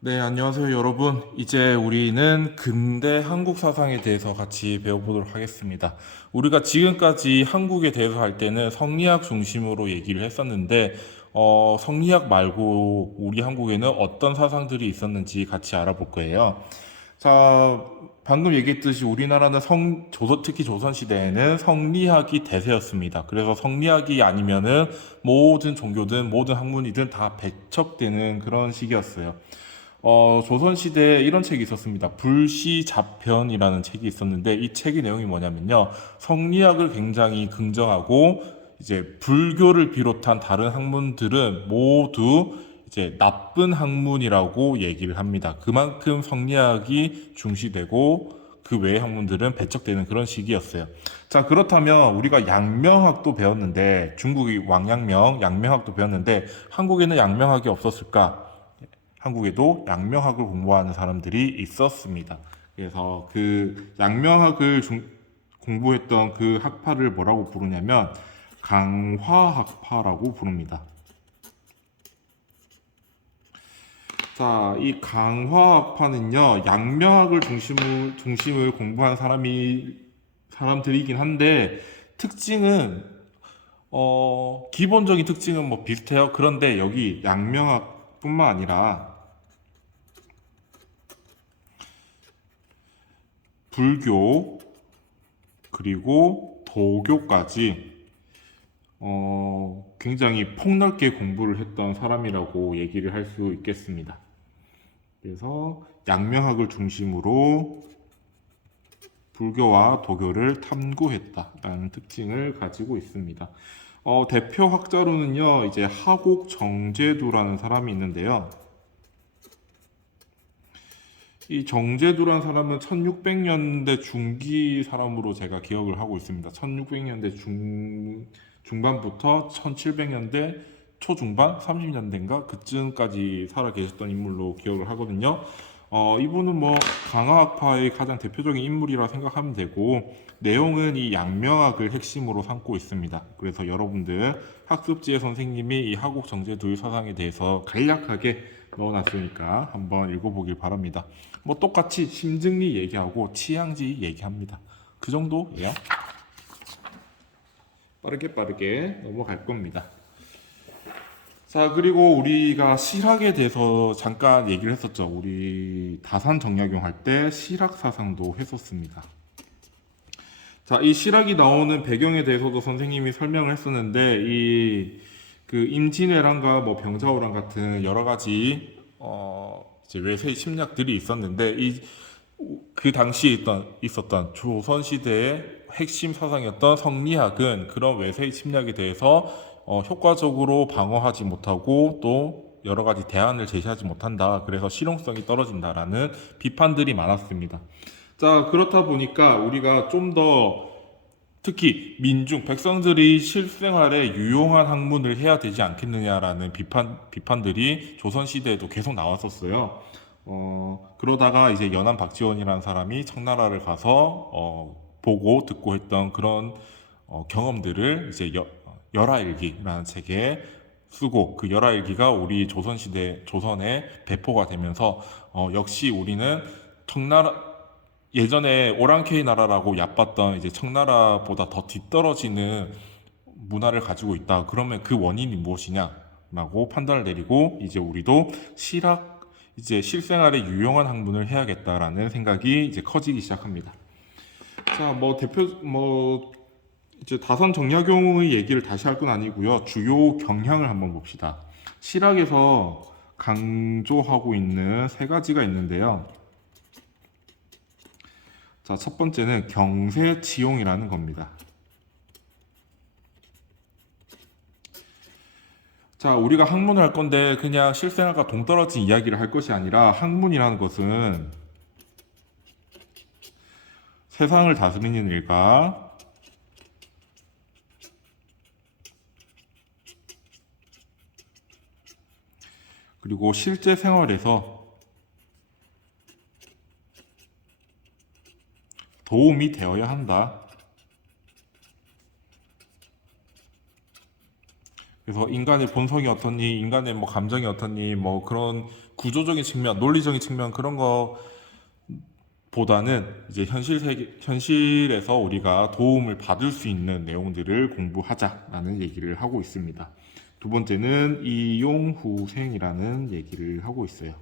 네, 안녕하세요, 여러분. 이제 우리는 근대 한국 사상에 대해서 같이 배워보도록 하겠습니다. 우리가 지금까지 한국에 대해서 할 때는 성리학 중심으로 얘기를 했었는데, 성리학 말고 우리 한국에는 어떤 사상들이 있었는지 같이 알아볼 거예요. 자, 방금 얘기했듯이 우리나라는 특히 조선시대에는 성리학이 대세였습니다. 그래서 성리학이 아니면은 모든 종교든 모든 학문이든 다 배척되는 그런 시기였어요. 조선시대에 이런 책이 있었습니다. 불시잡편이라는 책이 있었는데 이 책의 내용이 뭐냐면요. 성리학을 굉장히 긍정하고 이제 불교를 비롯한 다른 학문들은 모두 이제 나쁜 학문이라고 얘기를 합니다. 그만큼 성리학이 중시되고 그 외의 학문들은 배척되는 그런 시기였어요. 자, 그렇다면 우리가 양명학도 배웠는데 중국이 왕양명, 양명학도 배웠는데 한국에는 양명학이 없었을까? 한국에도 양명학을 공부하는 사람들이 있었습니다. 그래서 그 공부했던 그 학파를 뭐라고 부르냐면 강화학파라고 부릅니다. 자, 이 강화학파는요, 양명학을 중심을 공부한 사람들이긴 한데, 특징은, 기본적인 특징은 뭐 비슷해요. 그런데 여기 양명학뿐만 아니라, 불교, 그리고 도교까지 굉장히 폭넓게 공부를 했던 사람이라고 얘기를 할 수 있겠습니다. 그래서 양명학을 중심으로 불교와 도교를 탐구했다라는 특징을 가지고 있습니다. 대표 학자로는요, 이제 하곡 정제두라는 사람이 있는데요. 이 정제두란 사람은 1600년대 중기 사람으로 제가 기억을 하고 있습니다. 1600년대 중반부터 1700년대 초중반, 30년대인가 그쯤까지 살아 계셨던 인물로 기억을 하거든요. 이분은 뭐 강화학파의 가장 대표적인 인물이라 생각하면 되고 내용은 이 양명학을 핵심으로 삼고 있습니다. 그래서 여러분들 학습지에 선생님이 이 하곡 정제두의 사상에 대해서 간략하게 넣어놨으니까 한번 읽어보길 바랍니다. 뭐 똑같이 심증리 얘기하고 취향지 얘기합니다. 그 정도예요. 빠르게 넘어갈 겁니다. 자, 그리고 우리가 실학에 대해서 잠깐 얘기를 했었죠. 우리 다산 정약용 할 때 실학 사상도 했었습니다. 자, 이 실학이 나오는 배경에 대해서도 선생님이 설명을 했었는데, 그 임진왜란과 뭐 병자호란 같은 여러 가지, 이제 외세 침략들이 있었는데, 그 당시에 있었던 조선시대의 핵심 사상이었던 성리학은 그런 외세의 침략에 대해서 효과적으로 방어하지 못하고 또 여러 가지 대안을 제시하지 못한다. 그래서 실용성이 떨어진다라는 비판들이 많았습니다. 자, 그렇다 보니까 우리가 좀 더 특히 백성들이 실생활에 유용한 학문을 해야 되지 않겠느냐라는 비판들이 조선시대에도 계속 나왔었어요. 그러다가 이제 연안 박지원이라는 사람이 청나라를 가서 보고 듣고 했던 그런 경험들을 이제 열하일기라는 책에 쓰고 그 열하일기가 우리 조선에 배포가 되면서 역시 우리는 청나라 예전에 오랑캐의 나라라고 얕봤던 이제 청나라보다 더 뒤떨어지는 문화를 가지고 있다. 그러면 그 원인이 무엇이냐라고 판단을 내리고 이제 우리도 이제 실생활에 유용한 학문을 해야겠다라는 생각이 이제 커지기 시작합니다. 자, 이제 다산 정약용의 얘기를 다시 할 건 아니고요. 주요 경향을 한번 봅시다. 실학에서 강조하고 있는 세 가지가 있는데요. 자, 첫 번째는 경세치용이라는 겁니다. 자, 우리가 학문을 할 건데 그냥 실생활과 동떨어진 이야기를 할 것이 아니라 학문이라는 것은 세상을 다스리는 일과 그리고 실제 생활에서 도움이 되어야 한다. 그래서 인간의 본성이 어떻니, 인간의 뭐 감정이 어떻니, 뭐 그런 구조적인 측면, 논리적인 측면 그런 거보다는 이제 현실에서 우리가 도움을 받을 수 있는 내용들을 공부하자라는 얘기를 하고 있습니다. 두 번째는 이용후생이라는 얘기를 하고 있어요.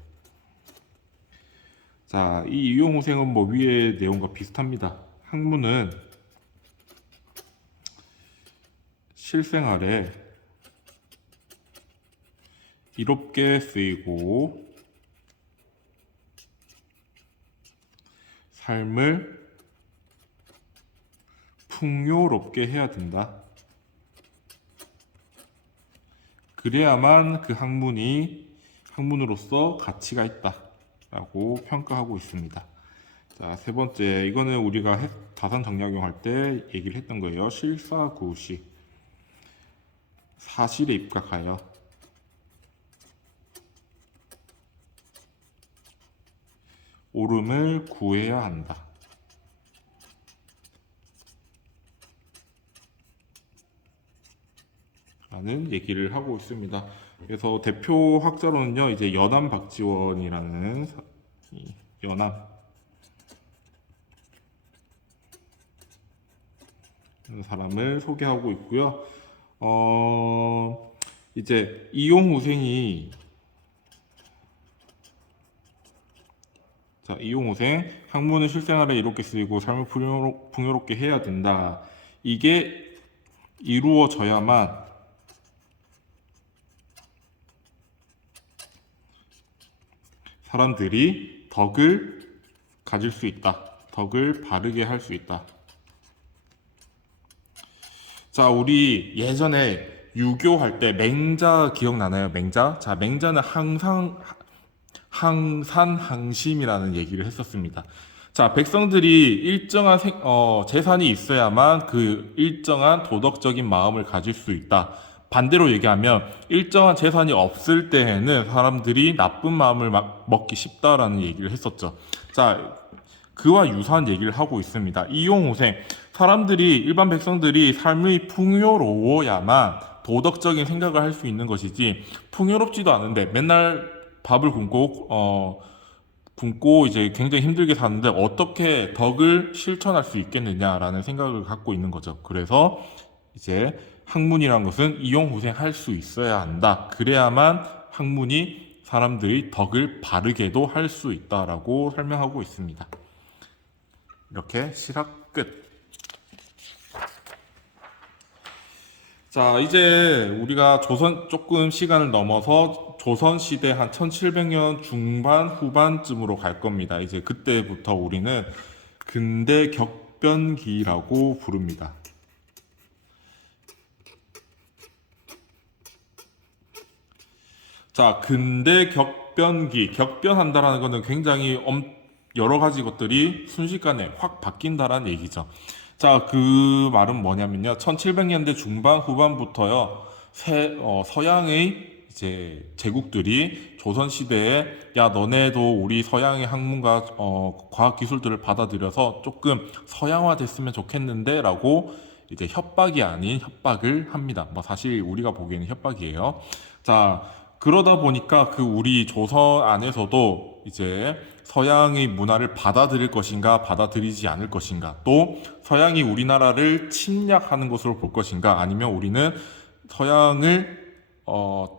자, 이 이용후생은 뭐 위의 내용과 비슷합니다. 학문은 실생활에 이롭게 쓰이고 삶을 풍요롭게 해야 된다. 그래야만 그 학문으로서 가치가 있다 라고 평가하고 있습니다. 자, 세 번째, 이거는 우리가 다산 정약용 할 때 얘기를 했던 거예요. 실사구시, 사실에 입각하여 옳음을 구해야 한다. 라는 얘기를 하고 있습니다. 그래서 대표 학자로는요, 이제 연암 박지원이라는 연암 사람을 소개하고 있고요. 이제 이용후생이 이용후생 학문은 실생활에 이롭게 쓰이고 삶을 풍요롭게 해야 된다. 이게 이루어져야만 사람들이 덕을 가질 수 있다. 덕을 바르게 할 수 있다. 자, 우리 예전에 유교할 때 맹자 기억나나요? 맹자? 자, 맹자는 항산항심이라는 얘기를 했었습니다. 자, 백성들이 일정한 재산이 있어야만 그 일정한 도덕적인 마음을 가질 수 있다. 반대로 얘기하면 일정한 재산이 없을 때에는 사람들이 나쁜 마음을 먹기 쉽다라는 얘기를 했었죠. 자, 그와 유사한 얘기를 하고 있습니다. 이용후생, 일반 백성들이 삶이 풍요로워야만 도덕적인 생각을 할 수 있는 것이지, 풍요롭지도 않은데 맨날 밥을 굶고 이제 굉장히 힘들게 사는데 어떻게 덕을 실천할 수 있겠느냐라는 생각을 갖고 있는 거죠. 그래서 이제 학문이란 것은 이용후생할 수 있어야 한다. 그래야만 학문이 사람들이 덕을 바르게도 할 수 있다라고 설명하고 있습니다. 이렇게 실학 끝. 자, 이제 우리가 조금 시간을 넘어서 조선시대 한 1700년 중반 후반쯤으로 갈 겁니다. 이제 그때부터 우리는 근대 격변기라고 부릅니다. 자, 근대 격변기, 격변한다라는 것은 굉장히 여러 가지 것들이 순식간에 확 바뀐다라는 얘기죠. 자, 그 말은 뭐냐면요. 1700년대 중반 후반부터요. 서양의 이제 제국들이 조선시대에 야, 너네도 우리 서양의 학문과 과학 기술들을 받아들여서 조금 서양화 됐으면 좋겠는데 라고 이제 협박이 아닌 협박을 합니다. 뭐 사실 우리가 보기에는 협박이에요. 자, 그러다 보니까 그 우리 조선 안에서도 이제 서양의 문화를 받아들일 것인가 받아들이지 않을 것인가, 또 서양이 우리나라를 침략하는 것으로 볼 것인가 아니면 우리는 서양을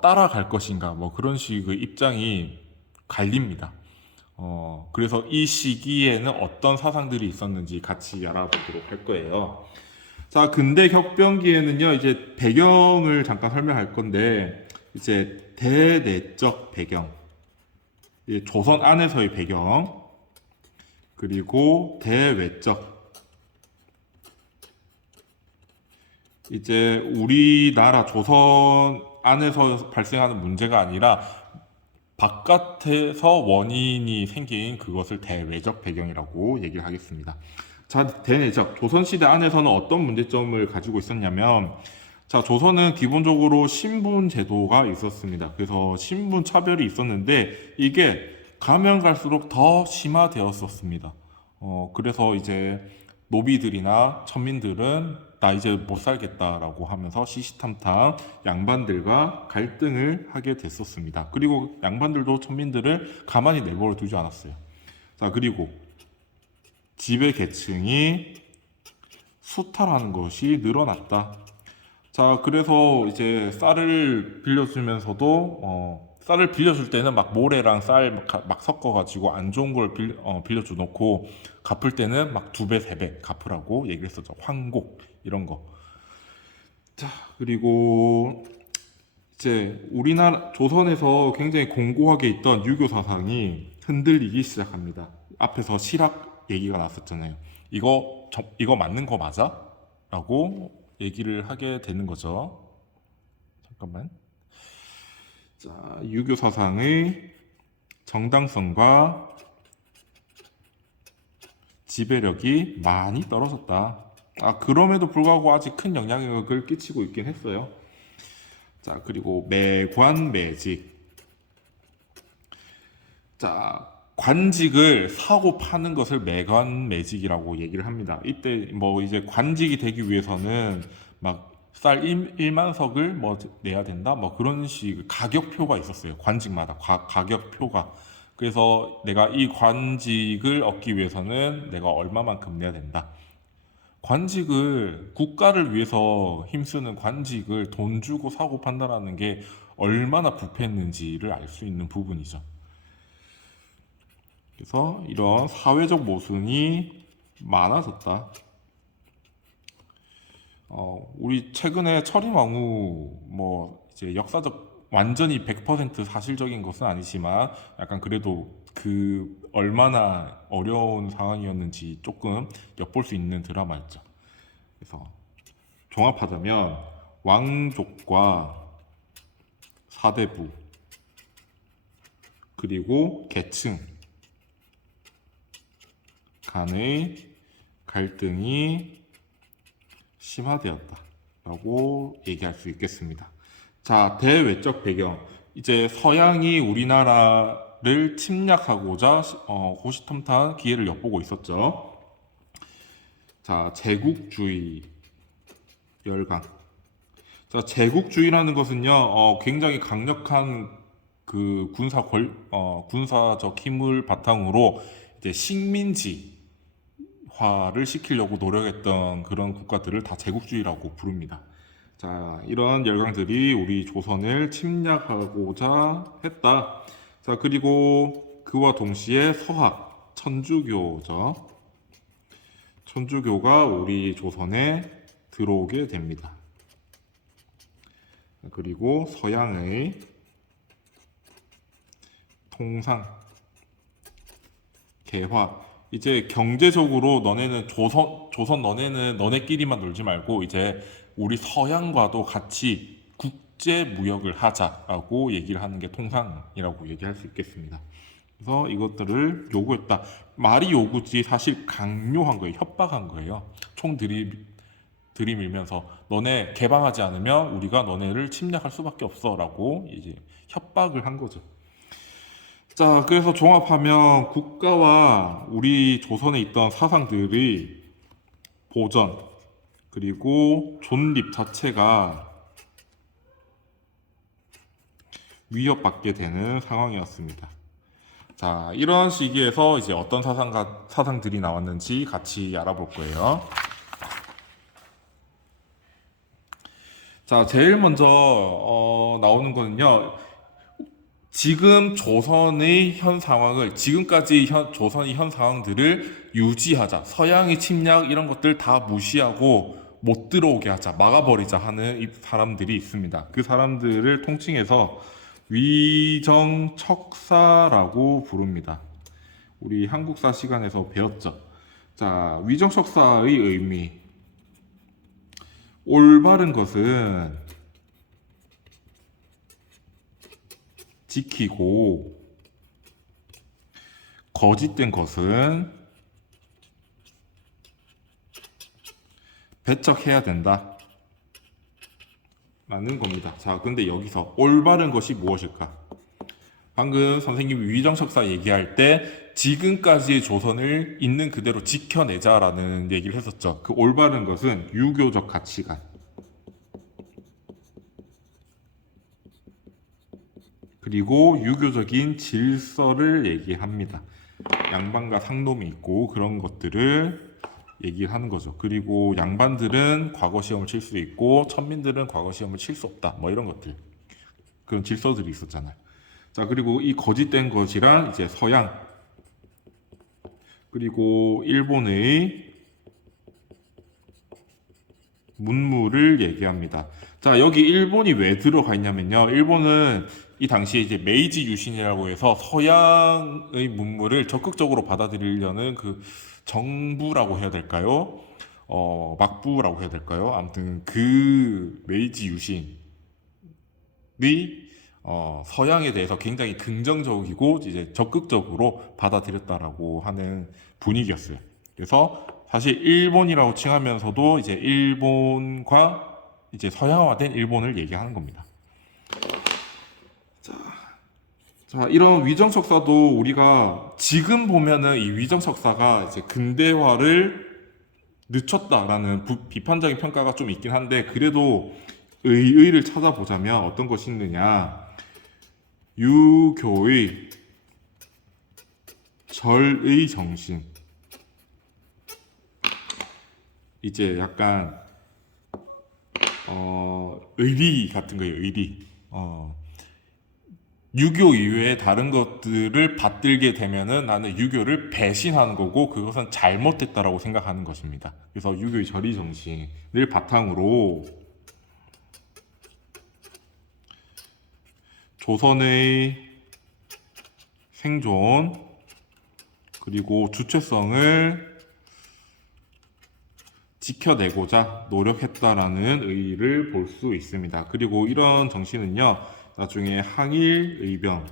따라갈 것인가, 뭐 그런 식의 입장이 갈립니다. 그래서 이 시기에는 어떤 사상들이 있었는지 같이 알아보도록 할 거예요. 자, 근대 격변기에는요, 이제 배경을 잠깐 설명할 건데, 이제 대내적 배경, 조선 안에서의 배경, 그리고 대외적, 이제 우리나라 조선 안에서 발생하는 문제가 아니라 바깥에서 원인이 생긴 그것을 대외적 배경이라고 얘기를 하겠습니다. 자, 대내적, 조선시대 안에서는 어떤 문제점을 가지고 있었냐면, 자, 조선은 기본적으로 신분 제도가 있었습니다. 그래서 신분 차별이 있었는데 이게 가면 갈수록 더 심화되었었습니다. 그래서 이제 노비들이나 천민들은 나 이제 못 살겠다라고 하면서 시시탐탐 양반들과 갈등을 하게 됐었습니다. 그리고 양반들도 천민들을 가만히 내버려 두지 않았어요. 자, 그리고 지배 계층이 수탈하는 것이 늘어났다. 자, 그래서 이제 쌀을 빌려주면서도 쌀을 빌려줄 때는 막 모래랑 쌀 막 섞어가지고 안 좋은 걸 빌려줘 놓고 갚을 때는 막 2배, 3배 갚으라고 얘기를 했었죠. 황곡 이런 거. 자, 그리고 이제 우리나라 조선에서 굉장히 공고하게 있던 유교 사상이 흔들리기 시작합니다. 앞에서 실학 얘기가 나왔었잖아요. 이거 맞는 거 맞아? 라고 얘기를 하게 되는 거죠. 잠깐만. 자, 유교 사상의 정당성과 지배력이 많이 떨어졌다. 그럼에도 불구하고 아직 큰 영향력을 끼치고 있긴 했어요. 자, 그리고 매관, 매직. 자, 관직을 사고 파는 것을 매관, 매직이라고 얘기를 합니다. 이때 뭐 이제 관직이 되기 위해서는 막 쌀 1만 석을 뭐 내야 된다? 뭐 그런 식 가격표가 있었어요. 관직마다 가격표가. 그래서 내가 이 관직을 얻기 위해서는 내가 얼마만큼 내야 된다. 관직을 국가를 위해서 힘쓰는 관직을 돈 주고 사고 판다라는 게 얼마나 부패했는지를 알 수 있는 부분이죠. 그래서 이런 사회적 모순이 많아졌다. 우리 최근에 철인왕후 뭐 이제 역사적 완전히 100% 사실적인 것은 아니지만 약간 그래도 그 얼마나 어려운 상황이었는지 조금 엿볼 수 있는 드라마였죠. 그래서 종합하자면 왕족과 사대부 그리고 계층 간의 갈등이 심화되었다라고 얘기할 수 있겠습니다. 자, 대외적 배경. 이제 서양이 우리나라를 침략하고자 호시탐탐 기회를 엿보고 있었죠. 자, 제국주의 열강. 자, 제국주의라는 것은요, 굉장히 강력한 그 군사적 힘을 바탕으로 이제 식민지화를 시키려고 노력했던 그런 국가들을 다 제국주의라고 부릅니다. 자, 이런 열강들이 우리 조선을 침략하고자 했다. 자, 그리고 그와 동시에 서학, 천주교죠. 천주교가 우리 조선에 들어오게 됩니다. 그리고 서양의 통상, 개화. 이제 경제적으로 너네는 조선 너네는 너네끼리만 놀지 말고 이제 우리 서양과도 같이 국제 무역을 하자라고 얘기를 하는 게 통상이라고 얘기할 수 있겠습니다. 그래서 이것들을 요구했다. 말이 요구지 사실 강요한 거예요. 협박한 거예요. 총 들이밀면서 너네 개방하지 않으면 우리가 너네를 침략할 수밖에 없어라고 이제 협박을 한 거죠. 자, 그래서 종합하면 국가와 우리 조선에 있던 사상들이 보전 그리고 존립 자체가 위협받게 되는 상황이었습니다. 자, 이런 시기에서 이제 어떤 사상들이 나왔는지 같이 알아볼 거예요. 자, 제일 먼저 나오는 거는요. 지금 조선의 현 상황을 지금까지 조선의 현 상황들을 유지하자. 서양의 침략 이런 것들 다 무시하고 못 들어오게 하자. 막아버리자 하는 사람들이 있습니다. 그 사람들을 통칭해서 위정척사라고 부릅니다. 우리 한국사 시간에서 배웠죠. 자, 위정척사의 의미. 올바른 것은 지키고 거짓된 것은 배척해야 된다 라는 겁니다. 자, 근데 여기서 올바른 것이 무엇일까? 방금 선생님이 위정척사 얘기할 때 지금까지의 조선을 있는 그대로 지켜내자라는 얘기를 했었죠. 그 올바른 것은 유교적 가치관, 그리고 유교적인 질서를 얘기합니다. 양반과 상놈이 있고 그런 것들을 얘기하는 거죠. 그리고 양반들은 과거 시험을 칠 수 있고 천민들은 과거 시험을 칠 수 없다. 뭐 이런 것들. 그런 질서들이 있었잖아요. 자, 그리고 이 거짓된 것이란 이제 서양, 그리고 일본의 문물을 얘기합니다. 자, 여기 일본이 왜 들어가 있냐면요. 일본은 이 당시에 이제 메이지 유신이라고 해서 서양의 문물을 적극적으로 받아들이려는 그 정부라고 해야 될까요? 막부라고 해야 될까요? 아무튼 그 메이지 유신이 서양에 대해서 굉장히 긍정적이고 이제 적극적으로 받아들였다라고 하는 분위기였어요. 그래서 사실 일본이라고 칭하면서도 이제 일본과 이제 서양화된 일본을 얘기하는 겁니다. 자, 이런 위정척사도 우리가 지금 보면은 이 위정척사가 이제 근대화를 늦췄다라는 비판적인 평가가 좀 있긴 한데, 그래도 의의를 찾아보자면 어떤 것이 있느냐. 유교의 절의 정신. 이제 약간 의리 같은 거예요. 의리. 유교 이외에 다른 것들을 받들게 되면은 나는 유교를 배신하는 거고 그것은 잘못됐다라고 생각하는 것입니다. 그래서 유교의 절의 정신을 바탕으로 조선의 생존 그리고 주체성을 지켜내고자 노력했다라는 의의를 볼 수 있습니다. 그리고 이런 정신은요, 나중에 항일의병으로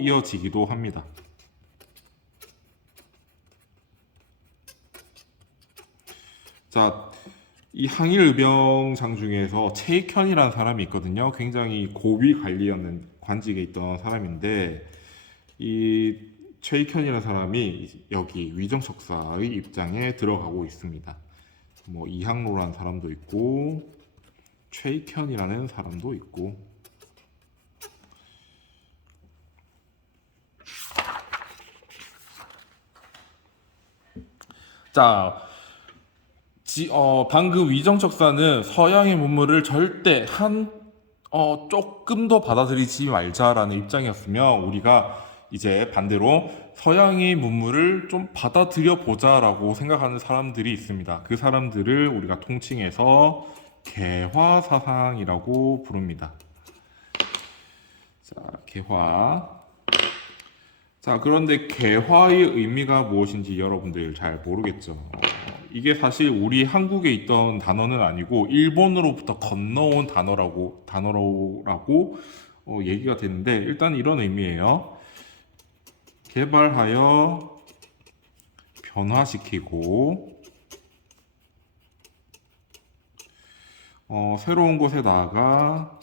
이어지기도 합니다. 자, 이 항일의병장 중에서 최익현이라는 사람이 있거든요. 굉장히 고위 관직에 있던 사람인데, 이 최익현이라는 사람이 여기 위정척사의 입장에 들어가고 있습니다. 뭐 이항로라는 사람도 있고 최익현이라는 사람도 있고. 자, 방금 위정척사는 서양의 문물을 절대 조금도 받아들이지 말자라는 입장이었으며, 우리가 이제 반대로 서양의 문물을 좀 받아들여 보자라고 생각하는 사람들이 있습니다. 그 사람들을 우리가 통칭해서 개화 사상이라고 부릅니다. 자, 개화. 자, 그런데 개화의 의미가 무엇인지 여러분들 잘 모르겠죠. 이게 사실 우리 한국에 있던 단어는 아니고 일본으로부터 건너온 단어라고 얘기가 되는데, 일단 이런 의미예요. 개발하여 변화시키고 새로운 곳에 나아가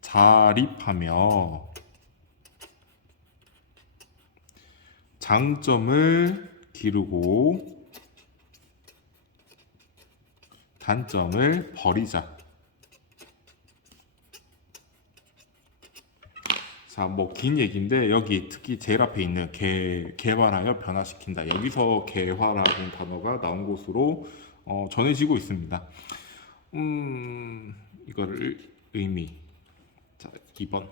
자립하며 장점을 기르고 단점을 버리자. 자, 뭐 긴 얘기인데 여기 특히 제일 앞에 있는 개발하여 변화시킨다. 여기서 개화라는 단어가 나온 것으로 전해지고 있습니다. 이거를 의미. 자, 2번.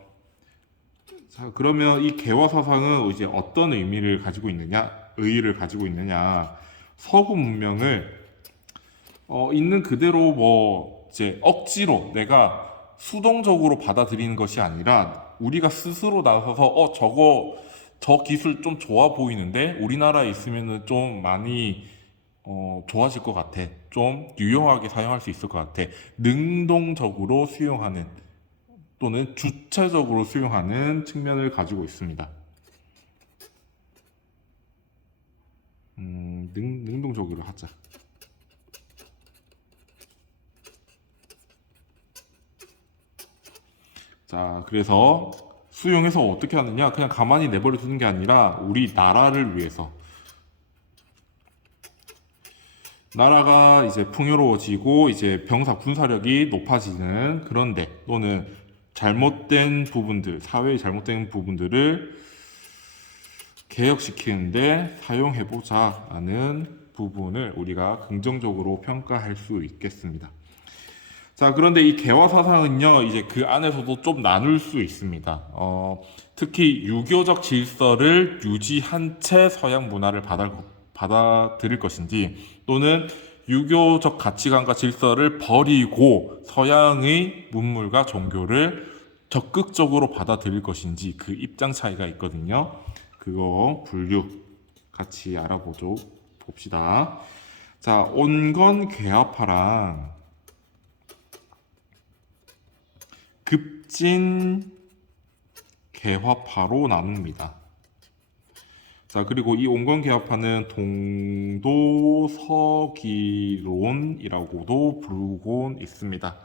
자, 그러면 이 개화 사상은 이제 어떤 의미를 가지고 있느냐? 의의를 가지고 있느냐? 서구 문명을 있는 그대로 뭐 이제 억지로 내가 수동적으로 받아들이는 것이 아니라 우리가 스스로 나서서 저 기술 좀 좋아 보이는데 우리나라에 있으면은 좀 많이 좋아질 것 같아. 좀 유용하게 사용할 수 있을 것 같아. 능동적으로 수용하는 또는 주체적으로 수용하는 측면을 가지고 있습니다. 능동적으로 하자. 자, 그래서 수용해서 어떻게 하느냐? 그냥 가만히 내버려 두는 게 아니라 우리 나라를 위해서. 나라가 이제 풍요로워지고 이제 병사 군사력이 높아지는 그런데 또는 잘못된 부분들, 사회의 잘못된 부분들을 개혁시키는데 사용해보자라는 부분을 우리가 긍정적으로 평가할 수 있겠습니다. 자, 그런데 이 개화 사상은요, 이제 그 안에서도 좀 나눌 수 있습니다. 특히 유교적 질서를 유지한 채 서양 문화를 받아들일 것인지, 또는 유교적 가치관과 질서를 버리고 서양의 문물과 종교를 적극적으로 받아들일 것인지 그 입장 차이가 있거든요. 그거 분류 같이 알아보죠. 봅시다. 자, 온건 개화파랑 급진 개화파로 나눕니다. 자, 그리고 이 온건 개화파는 동도서기론이라고도 부르곤 있습니다.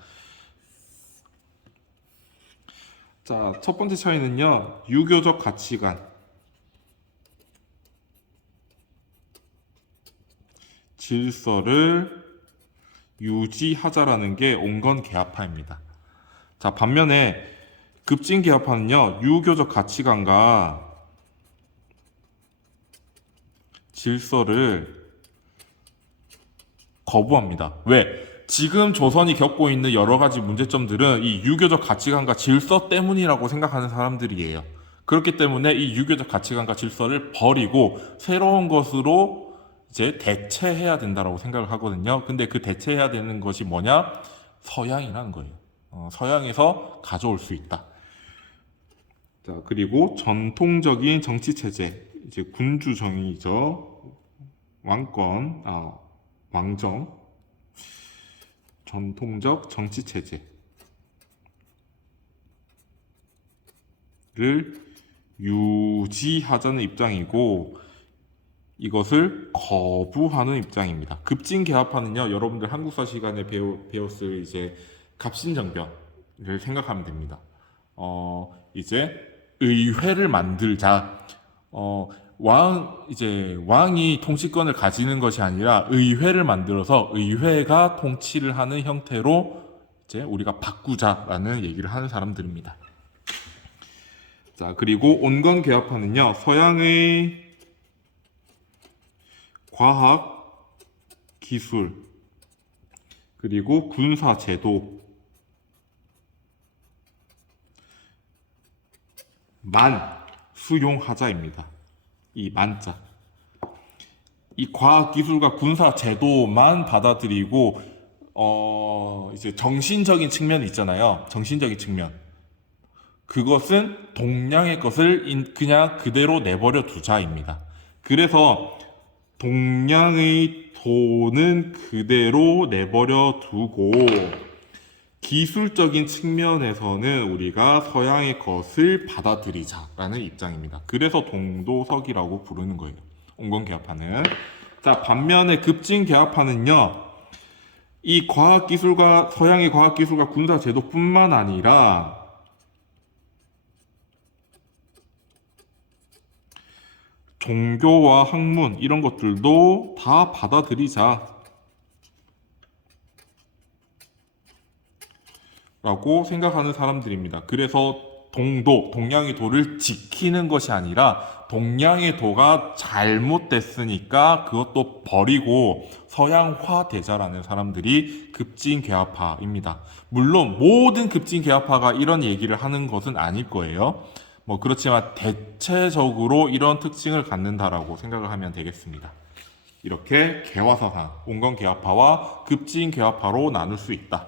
자, 첫 번째 차이는요, 유교적 가치관, 질서를 유지하자라는 게 온건 개화파입니다. 자, 반면에 급진 개화파는요, 유교적 가치관과 질서를 거부합니다. 왜? 지금 조선이 겪고 있는 여러 가지 문제점들은 이 유교적 가치관과 질서 때문이라고 생각하는 사람들이에요. 그렇기 때문에 이 유교적 가치관과 질서를 버리고 새로운 것으로 이제 대체해야 된다고 생각을 하거든요. 근데 그 대체해야 되는 것이 뭐냐? 서양이라는 거예요. 서양에서 가져올 수 있다. 자, 그리고 전통적인 정치 체제, 이제 군주정이죠. 왕정, 전통적 정치 체제를 유지하자는 입장이고 이것을 거부하는 입장입니다. 급진 개화파는요, 여러분들 한국사 시간에 배웠을 이제 갑신정변을 생각하면 됩니다. 이제 의회를 만들자. 왕이 통치권을 가지는 것이 아니라 의회를 만들어서 의회가 통치를 하는 형태로 이제 우리가 바꾸자라는 얘기를 하는 사람들입니다. 자, 그리고 온건 개화파는요, 서양의 과학, 기술, 그리고 군사 제도 만 수용하자입니다. 이 만자. 이 과학 기술과 군사 제도만 받아들이고 이제 정신적인 측면이 있잖아요. 정신적인 측면. 그것은 동양의 것을 그냥 그대로 내버려 두자입니다. 그래서 동양의 도는 그대로 내버려 두고 기술적인 측면에서는 우리가 서양의 것을 받아들이자라는 입장입니다. 그래서 동도서기라고 부르는 거예요. 온건개화파는. 자, 반면에 급진개화파는요, 이 과학기술과 서양의 과학기술과 군사제도뿐만 아니라 종교와 학문 이런 것들도 다 받아들이자 라고 생각하는 사람들입니다. 그래서 동양의 도를 지키는 것이 아니라 동양의 도가 잘못됐으니까 그것도 버리고 서양화 되자라는 사람들이 급진개화파입니다. 물론 모든 급진개화파가 이런 얘기를 하는 것은 아닐 거예요. 그렇지만 대체적으로 이런 특징을 갖는다라고 생각을 하면 되겠습니다. 이렇게 개화사상, 온건개화파와 급진개화파로 나눌 수 있다.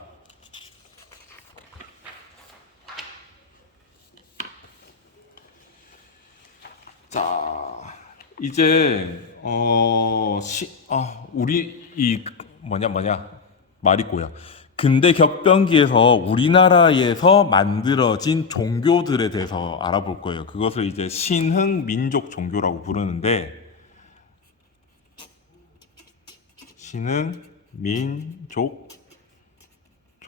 자, 이제 우리 말이 꼬여. 근대 격변기에서 우리나라에서 만들어진 종교들에 대해서 알아볼 거예요. 그것을 이제 신흥 민족 종교라고 부르는데, 신흥 민족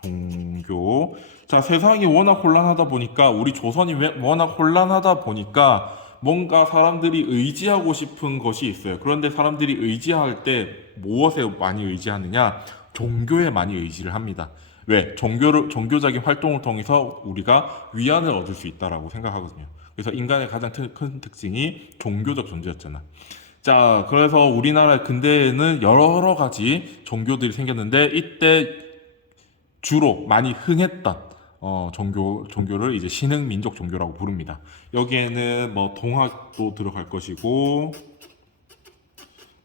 종교. 자, 세상이 워낙 혼란하다 보니까, 우리 조선이 워낙 혼란하다 보니까 뭔가 사람들이 의지하고 싶은 것이 있어요. 그런데 사람들이 의지할 때 무엇에 많이 의지하느냐? 종교에 많이 의지를 합니다. 왜? 종교적인 활동을 통해서 우리가 위안을 얻을 수 있다라고 생각하거든요. 그래서 인간의 가장 큰 특징이 종교적 존재였잖아. 자, 그래서 우리나라 근대에는 여러 가지 종교들이 생겼는데, 이때 주로 많이 흥했던 종교를 이제 신흥 민족 종교라고 부릅니다. 여기에는 뭐 동학도 들어갈 것이고,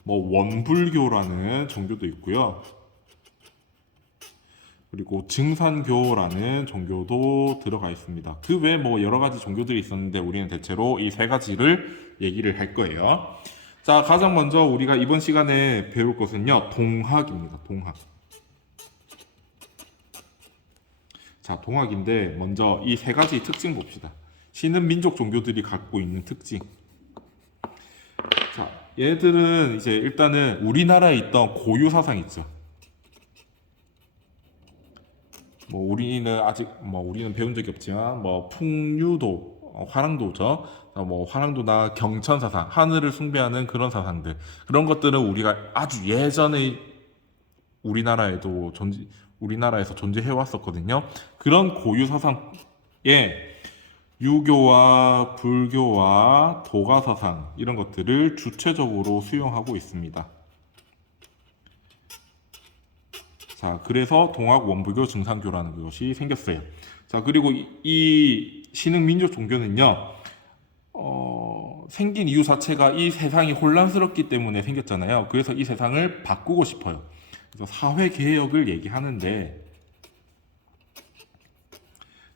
뭐 원불교라는 종교도 있고요. 그리고 증산교라는 종교도 들어가 있습니다. 그 외에 뭐 여러 가지 종교들이 있었는데 우리는 대체로 이 세 가지를 얘기를 할 거예요. 자, 가장 먼저 우리가 이번 시간에 배울 것은요, 동학입니다. 동학. 자, 동학인데 먼저 이 세 가지 특징 봅시다. 신흥 민족 종교들이 갖고 있는 특징. 자, 얘들은 이제 일단은 우리나라에 있던 고유 사상 있죠. 뭐 우리는 배운 적이 없지만 뭐 풍류도, 화랑도죠. 뭐 화랑도나 경천 사상, 하늘을 숭배하는 그런 사상들, 그런 것들은 우리가 아주 예전에 우리나라에서 존재해 왔었거든요. 그런 고유 사상에 유교와 불교와 도가 사상, 이런 것들을 주체적으로 수용하고 있습니다. 자, 그래서 동학 원불교 증산교라는 것이 생겼어요. 자, 그리고 이 신흥 민족 종교는요, 생긴 이유 자체가 이 세상이 혼란스럽기 때문에 생겼잖아요. 그래서 이 세상을 바꾸고 싶어요. 그래서 사회 개혁을 얘기하는데,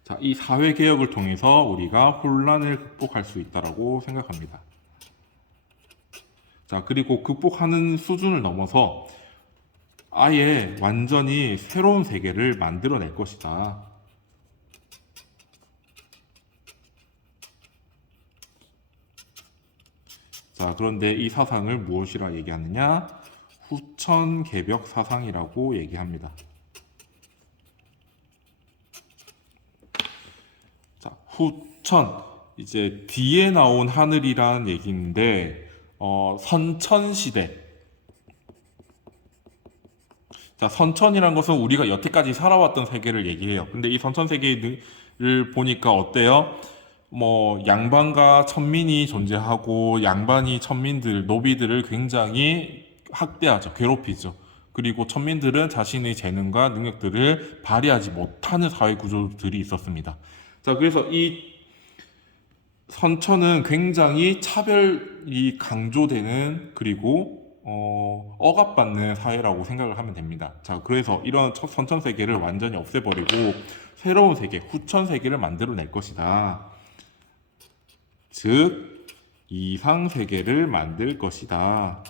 자, 이 사회 개혁을 통해서 우리가 혼란을 극복할 수 있다라고 생각합니다. 자, 그리고 극복하는 수준을 넘어서 아예 완전히 새로운 세계를 만들어낼 것이다. 자, 그런데 이 사상을 무엇이라 얘기하느냐? 후천개벽 사상이라고 얘기합니다. 자, 후천, 이제 뒤에 나온 하늘이라는 얘기인데, 선천시대. 자, 선천이란 것은 우리가 여태까지 살아왔던 세계를 얘기해요. 근데 이 선천 세계를 보니까 어때요? 뭐 양반과 천민이 존재하고, 양반이 노비들을 굉장히 학대하죠. 괴롭히죠. 그리고 천민들은 자신의 재능과 능력들을 발휘하지 못하는 사회 구조들이 있었습니다. 자, 그래서 이 선천은 굉장히 차별이 강조되는, 그리고 억압받는 사회라고 생각을 하면 됩니다. 자, 그래서 이런 선천 세계를 완전히 없애버리고 새로운 세계, 후천 세계를 만들어낼 것이다. 즉, 이상 세계를 만들 것이다.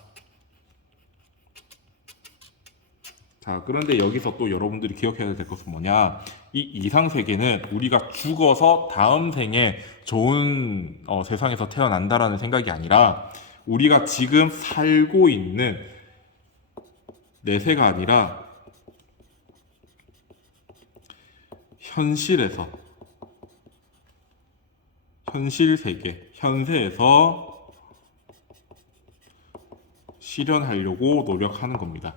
자, 그런데 여기서 또 여러분들이 기억해야 될 것은 뭐냐? 이 이상 세계는 우리가 죽어서 다음 생에 좋은 세상에서 태어난다라는 생각이 아니라, 우리가 지금 살고 있는 내세가 아니라 현실에서, 현실 세계, 현세에서 실현하려고 노력하는 겁니다.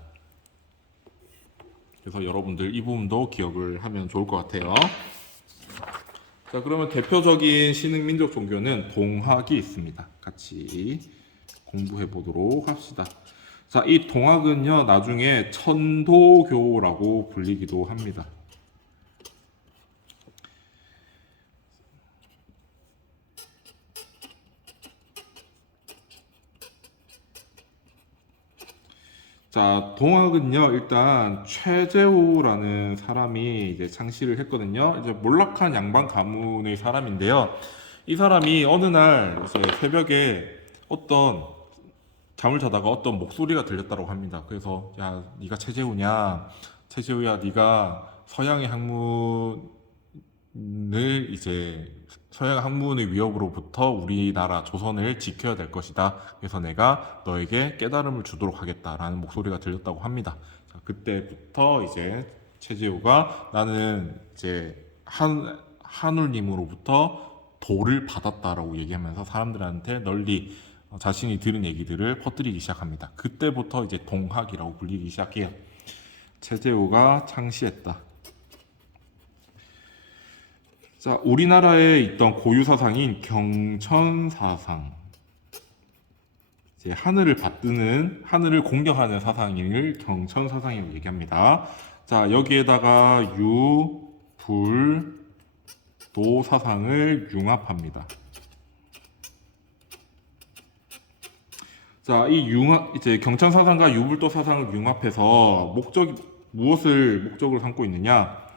그래서 여러분들 이 부분도 기억을 하면 좋을 것 같아요. 자, 그러면 대표적인 신흥 민족 종교는 동학이 있습니다. 같이 공부해 보도록 합시다. 자, 이 동학은요, 나중에 천도교라고 불리기도 합니다. 자, 동학은요, 일단 최재우라는 사람이 이제 창시를 했거든요. 이제 몰락한 양반 가문의 사람인데요. 이 사람이 어느 날 이제 새벽에 잠을 자다가 어떤 목소리가 들렸다고 합니다. 그래서, 야, 네가 최재우냐? 최재우야, 네가 서양 학문의 위협으로부터 우리나라 조선을 지켜야 될 것이다. 그래서 내가 너에게 깨달음을 주도록 하겠다라는 목소리가 들렸다고 합니다. 자, 그때부터 이제 최재우가 나는 이제 한울님으로부터 도를 받았다라고 얘기하면서 사람들한테 널리 자신이 들은 얘기들을 퍼뜨리기 시작합니다. 그때부터 이제 동학이라고 불리기 시작해요. 최재우가 창시했다. 자, 우리나라에 있던 고유 사상인 경천 사상. 이제 하늘을 받드는, 하늘을 공경하는 사상을 경천 사상이라고 얘기합니다. 자, 여기에다가 유, 불, 도 사상을 융합합니다. 자, 이제 경천 사상과 유불도 사상을 융합해서 무엇을 목적으로 삼고 있느냐?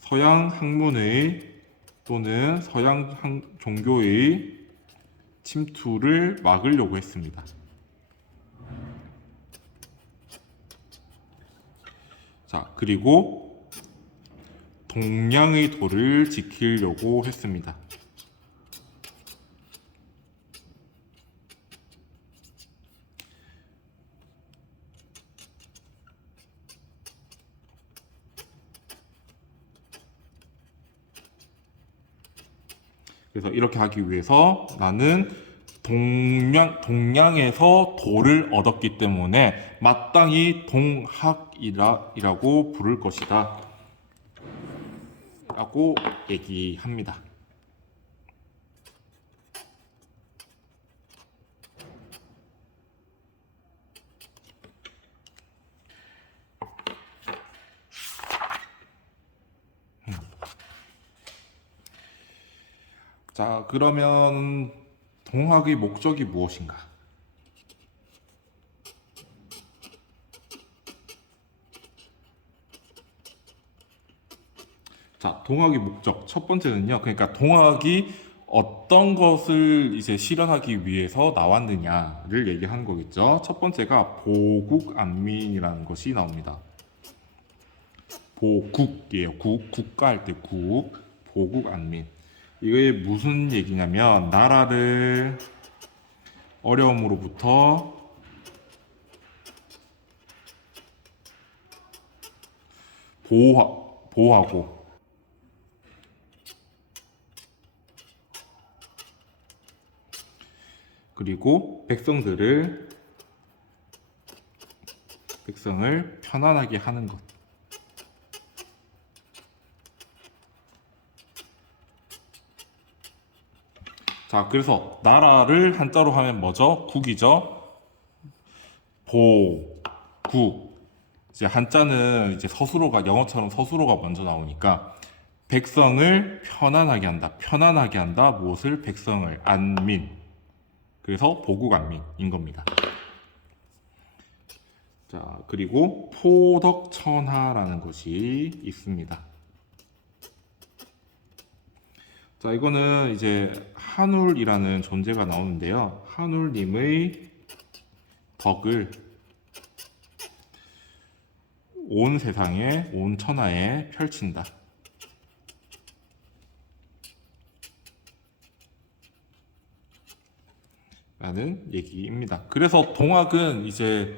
서양 학문의 또는 서양 종교의 침투를 막으려고 했습니다. 자, 그리고 동양의 도를 지키려고 했습니다. 그래서 이렇게 하기 위해서 나는 동양에서 도를 얻었기 때문에 마땅히 동학이라고 부를 것이다 라고 얘기합니다. 자, 그러면 동학의 목적이 무엇인가? 자, 동학의 목적. 첫 번째는요. 그러니까 동학이 어떤 것을 이제 실현하기 위해서 나왔느냐를 얘기하는 거겠죠. 첫 번째가 보국안민이라는 것이 나옵니다. 보국이에요. 국가 할 때 국, 보국안민. 이게 무슨 얘기냐면 나라를 어려움으로부터 보호하고 그리고 백성을 편안하게 하는 것. 자, 그래서 나라를 한자로 하면 뭐죠? 국이죠. 국. 이제 한자는 이제 서술어가 영어처럼 서술어가 먼저 나오니까 백성을 편안하게 한다. 편안하게 한다. 무엇을? 백성을 안민. 그래서 보국안민인 겁니다. 자, 그리고 포덕천하라는 것이 있습니다. 자, 이거는 이제 한울이라는 존재가 나오는데요. 한울님의 덕을 온 세상에, 온 천하에 펼친다. 라는 얘기입니다. 그래서 동학은 이제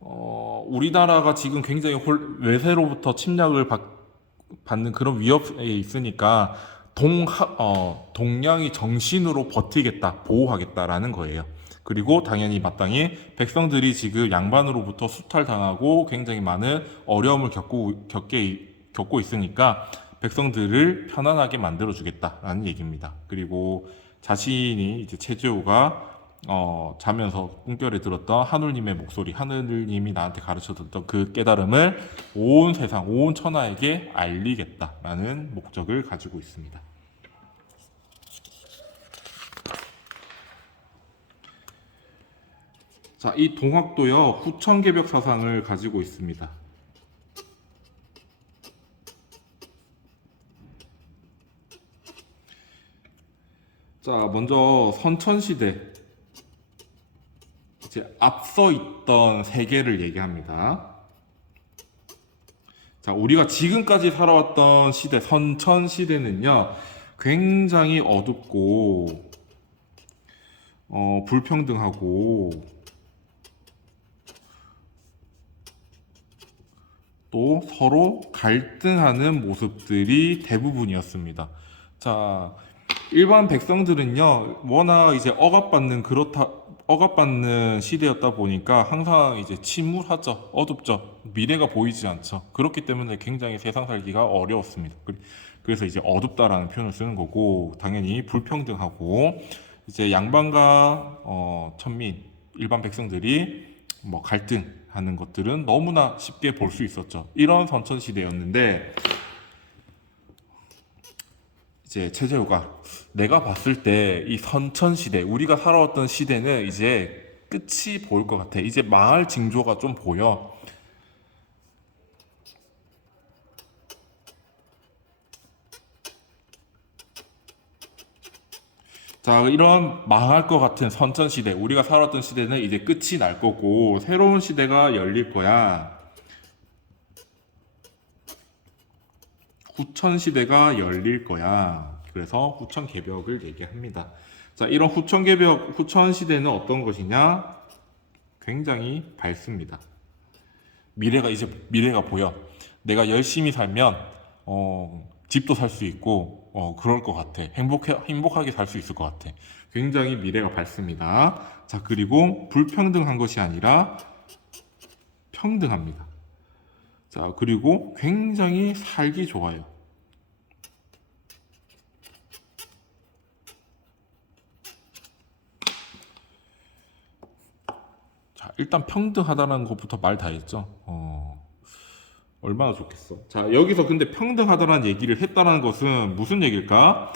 우리나라가 지금 굉장히 외세로부터 침략을 받는 그런 위협에 있으니까 동양이 정신으로 버티겠다, 보호하겠다라는 거예요. 그리고 당연히 마땅히 백성들이 지금 양반으로부터 수탈당하고 굉장히 많은 어려움을 겪고 있으니까 백성들을 편안하게 만들어주겠다라는 얘기입니다. 그리고 자신이 이제 최재우가 자면서 꿈결에 들었던 하늘님의 목소리, 하늘님이 나한테 가르쳐줬던 그 깨달음을 온 세상, 온 천하에게 알리겠다라는 목적을 가지고 있습니다. 자, 이 동학도요, 후천개벽 사상을 가지고 있습니다. 자, 먼저 선천시대. 이제 앞서 있던 세계를 얘기합니다. 자, 우리가 지금까지 살아왔던 시대, 선천시대는요, 굉장히 어둡고, 불평등하고, 또 서로 갈등하는 모습들이 대부분이었습니다. 자, 일반 백성들은요, 워낙 이제 억압받는 시대였다 보니까 항상 이제 침울하죠, 어둡죠, 미래가 보이지 않죠. 그렇기 때문에 굉장히 세상 살기가 어려웠습니다. 그래서 이제 어둡다라는 표현을 쓰는 거고, 당연히 불평등하고, 이제 양반과 천민, 일반 백성들이 뭐 갈등하는 것들은 너무나 쉽게 볼 수 있었죠. 이런 선천 시대였는데, 이제 최재우가 내가 봤을 때 이 선천 시대, 우리가 살아왔던 시대는 이제 끝이 보일 것 같아. 이제 망할 징조가 좀 보여. 자, 이런 망할 것 같은 선천 시대, 우리가 살았던 시대는 이제 끝이 날 거고 새로운 시대가 열릴 거야. 후천 시대가 열릴 거야. 그래서 후천 개벽을 얘기합니다. 자, 이런 후천 개벽, 후천 시대는 어떤 것이냐? 굉장히 밝습니다. 미래가 보여. 내가 열심히 살면 집도 살 수 있고 그럴 것 같아. 행복하게 살 수 있을 것 같아. 굉장히 미래가 밝습니다. 자, 그리고 불평등한 것이 아니라 평등합니다. 자, 그리고 굉장히 살기 좋아요. 자, 일단 평등하다는 것부터 말 다 했죠. 얼마나 좋겠어. 자, 여기서 근데 평등하다라는 얘기를 했다는 것은 무슨 얘기일까?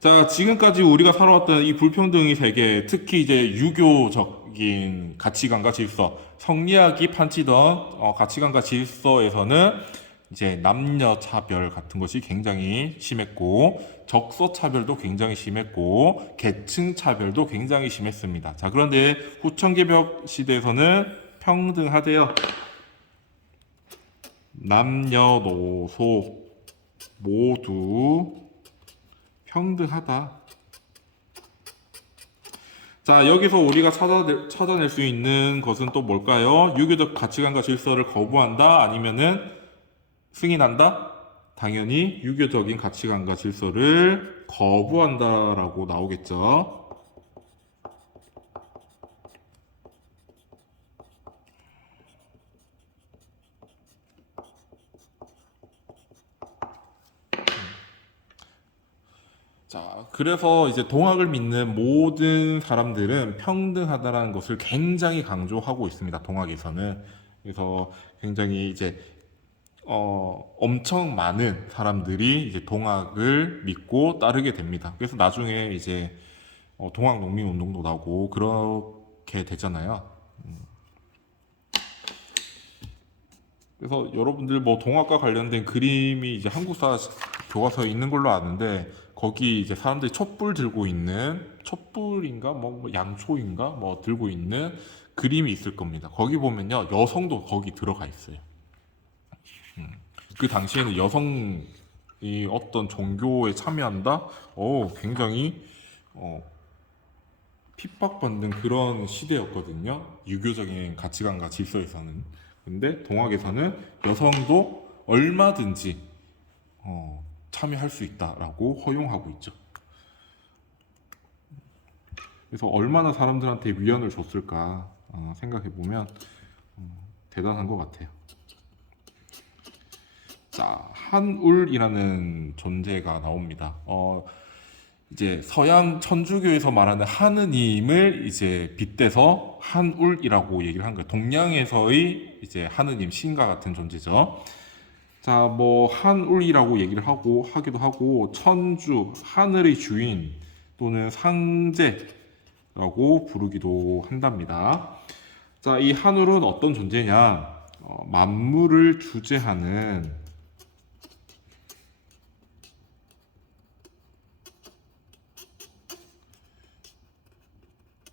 자, 지금까지 우리가 살아왔던 이 불평등의 세계, 특히 이제 유교적인 가치관과 질서, 성리학이 판치던 가치관과 질서에서는 이제 남녀 차별 같은 것이 굉장히 심했고, 적소 차별도 굉장히 심했고, 계층 차별도 굉장히 심했습니다. 자, 그런데 후천개벽 시대에서는 평등하대요. 남녀노소 모두 평등하다. 자, 여기서 우리가 찾아낼 수 있는 것은 또 뭘까요? 유교적 가치관과 질서를 거부한다? 아니면은 승인한다? 당연히 유교적인 가치관과 질서를 거부한다라고 나오겠죠. 자, 그래서 이제 동학을 믿는 모든 사람들은 평등하다라는 것을 굉장히 강조하고 있습니다. 동학에서는. 그래서 굉장히 이제 엄청 많은 사람들이 이제 동학을 믿고 따르게 됩니다. 그래서 나중에 이제 동학 농민 운동도 나오고 그렇게 되잖아요. 그래서 여러분들 뭐 동학과 관련된 그림이 이제 한국사 교과서에 있는 걸로 아는데, 거기 이제 사람들이 촛불 들고 있는, 촛불인가 뭐 양초인가 뭐 들고 있는 그림이 있을 겁니다. 거기 보면요, 여성도 거기 들어가 있어요. 그 당시에는 여성이 어떤 종교에 참여한다? 굉장히 핍박받는 그런 시대였거든요. 유교적인 가치관과 질서에서는. 근데 동학에서는 여성도 얼마든지 참여할 수 있다라고 허용하고 있죠. 그래서 얼마나 사람들한테 위안을 줬을까 생각해 보면 대단한 것 같아요. 자, 한울이라는 존재가 나옵니다. 이제 서양 천주교에서 말하는 하느님을 이제 빗대서 한울이라고 얘기를 한 거예요. 동양에서의 이제 하느님, 신과 같은 존재죠. 자, 뭐 한울이라고 얘기를 하기도 하고, 천주, 하늘의 주인 또는 상제라고 부르기도 한답니다. 자, 이 한울은 어떤 존재냐? 만물을 주재하는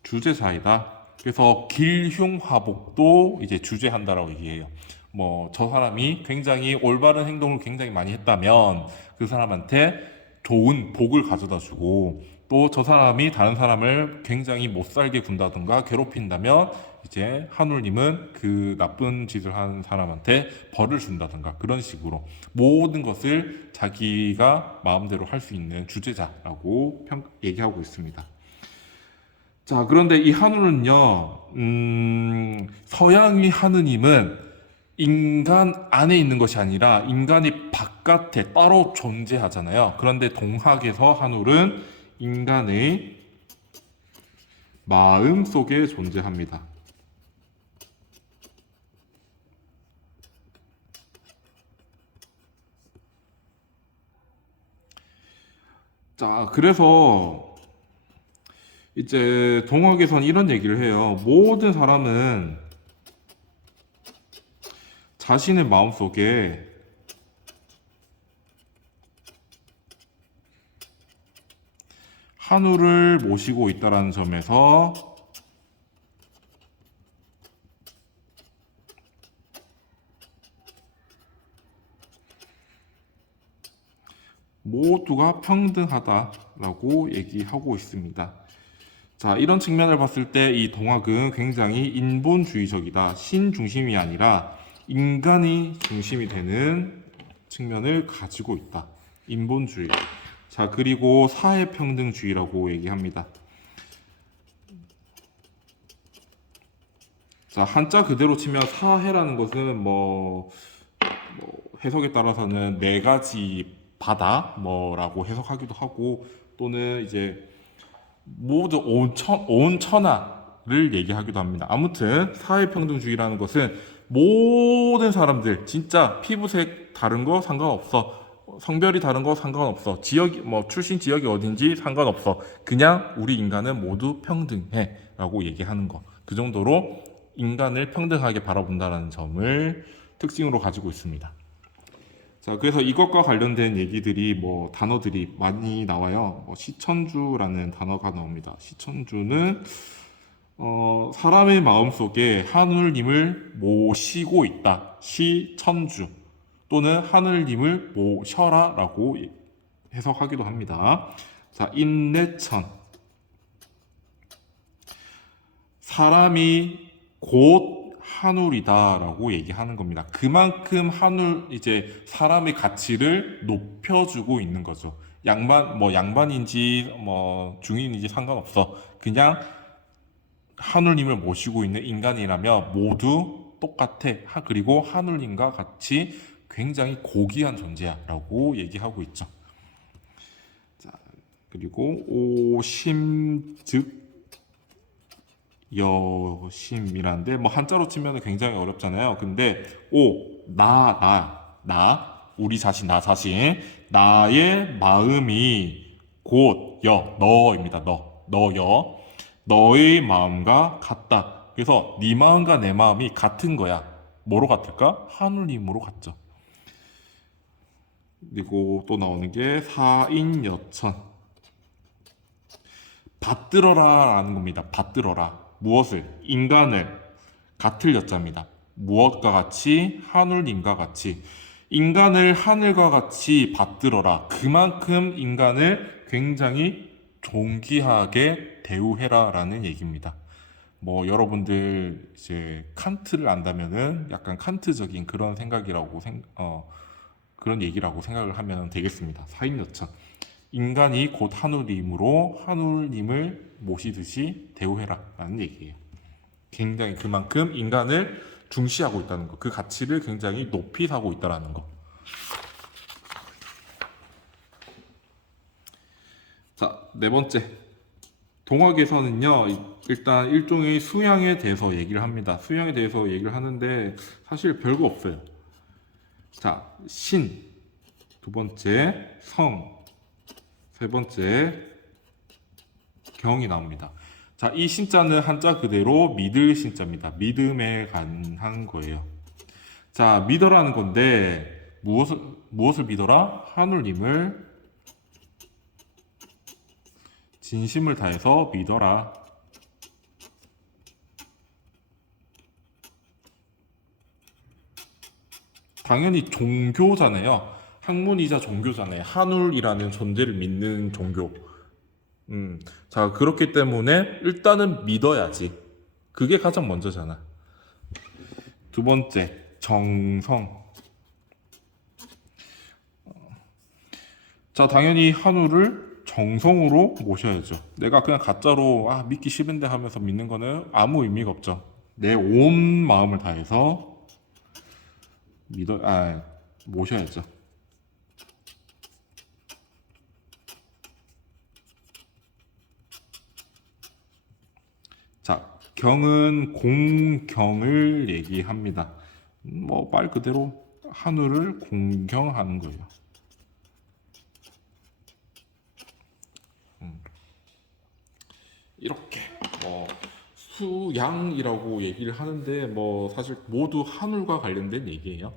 주제사이다. 그래서 길흉화복도 이제 주재한다라고 얘기해요. 뭐 저 사람이 굉장히 올바른 행동을 굉장히 많이 했다면 그 사람한테 좋은 복을 가져다 주고, 또 저 사람이 다른 사람을 굉장히 못 살게 군다든가 괴롭힌다면 이제 하늘님은 그 나쁜 짓을 하는 사람한테 벌을 준다든가 그런 식으로 모든 것을 자기가 마음대로 할 수 있는 주제자라고 얘기하고 있습니다. 자, 그런데 이 한우는요, 서양의 하느님은 인간 안에 있는 것이 아니라 인간이 바깥에 따로 존재하잖아요. 그런데 동학에서 한울은 인간의 마음 속에 존재합니다. 자, 그래서 이제 동학에선 이런 얘기를 해요. 모든 사람은 자신의 마음속에 한우를 모시고 있다는 점에서 모두가 평등하다라고 얘기하고 있습니다. 자, 이런 측면을 봤을 때 이 동학은 굉장히 인본주의적이다. 신 중심이 아니라 인간이 중심이 되는 측면을 가지고 있다. 인본주의. 자, 그리고 사회평등주의라고 얘기합니다. 자, 한자 그대로 치면 사회라는 것은 뭐 해석에 따라서는 네 가지 바다 뭐라고 해석하기도 하고 또는 이제 모두 온 천하를 얘기하기도 합니다. 아무튼 사회평등주의라는 것은 모든 사람들 진짜 피부색 다른 거 상관없어. 성별이 다른 거 상관없어. 지역 뭐 출신 지역이 어딘지 상관없어. 그냥 우리 인간은 모두 평등해라고 얘기하는 거. 그 정도로 인간을 평등하게 바라본다는 점을 특징으로 가지고 있습니다. 자, 그래서 이것과 관련된 얘기들이 단어들이 많이 나와요. 시천주라는 단어가 나옵니다. 시천주는 사람의 마음속에 하늘님을 모시고 있다. 시천주 또는 하늘님을 모셔라라고 해석하기도 합니다. 자, 인내천 사람이 곧 한울이다라고 얘기하는 겁니다. 그만큼 이제 사람의 가치를 높여주고 있는 거죠. 양반인지 중인인지 상관없어. 그냥 하늘님을 모시고 있는 인간이라면 모두 똑같아. 그리고 하늘님과 같이 굉장히 고귀한 존재야라고 얘기하고 있죠. 자, 그리고 오심즉 여심이라는데 한자로 치면 굉장히 어렵잖아요. 근데 나 우리 자신 나 자신 나의 마음이 곧 너입니다. 너여 너의 마음과 같다. 그래서 네 마음과 내 마음이 같은 거야. 뭐로 같을까? 하늘님으로 같죠. 그리고 또 나오는 게 사인여천 받들어라 라는 겁니다. 받들어라. 무엇을? 인간을 같을 여자입니다. 무엇과 같이? 하늘님과 같이. 인간을 하늘과 같이 받들어라. 그만큼 인간을 굉장히 존귀하게 대우해라 라는 얘기입니다. 여러분들 이제 칸트를 안다면은 약간 칸트적인 그런 그런 얘기라고 생각을 하면 되겠습니다. 사인여천. 인간이 곧 하늘님으로 하늘님을 모시듯이 대우해라 라는 얘기예요. 굉장히 그만큼 인간을 중시하고 있다는 거, 그 가치를 굉장히 높이 사고 있다는 거. 자, 네 번째. 동학에서는요, 일단 일종의 수양에 대해서 얘기를 합니다. 수양에 대해서 얘기를 하는데 사실 별거 없어요. 자, 신, 두 번째, 성, 세 번째 경이 나옵니다. 자, 이 신자는 한자 그대로 믿을 신자입니다. 믿음에 관한 거예요. 자, 믿어라는 건데 무엇을 믿어라? 하늘님을 진심을 다해서 믿어라. 당연히 종교잖아요. 학문이자 종교잖아요. 하늘이라는 존재를 믿는 종교. 자, 그렇기 때문에 일단은 믿어야지. 그게 가장 먼저잖아. 두 번째, 정성. 자, 당연히 한우를 정성으로 모셔야죠. 내가 그냥 가짜로 믿기 싫은데 하면서 믿는 거는 아무 의미가 없죠. 내 온 마음을 다해서 모셔야죠. 자, 경은 공경을 얘기합니다. 뭐 말 그대로 한우를 공경하는 거예요. 이렇게 수양이라고 얘기를 하는데 뭐 사실 모두 한울과 관련된 얘기예요.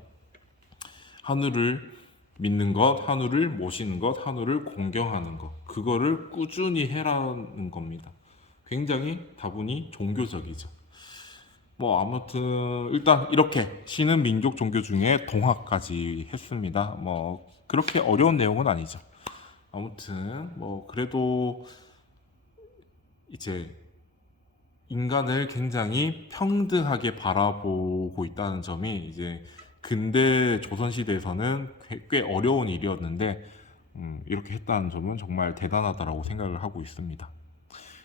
한우를 믿는 것, 한우를 모시는 것, 한우를 공경하는 것, 그거를 꾸준히 해라는 겁니다. 굉장히 다분히 종교적이죠. 뭐 아무튼 일단 이렇게 신은 민족 종교 중에 동화까지 했습니다. 뭐 그렇게 어려운 내용은 아니죠. 아무튼 뭐 그래도 이제 인간을 굉장히 평등하게 바라보고 있다는 점이 이제 근대 조선시대에서는 꽤 어려운 일이었는데 이렇게 했다는 점은 정말 대단하다라고 생각을 하고 있습니다.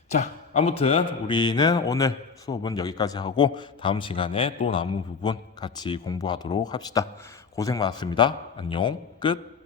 자, 아무튼 우리는 오늘 수업은 여기까지 하고 다음 시간에 또 남은 부분 같이 공부하도록 합시다. 고생 많았습니다. 안녕, 끝.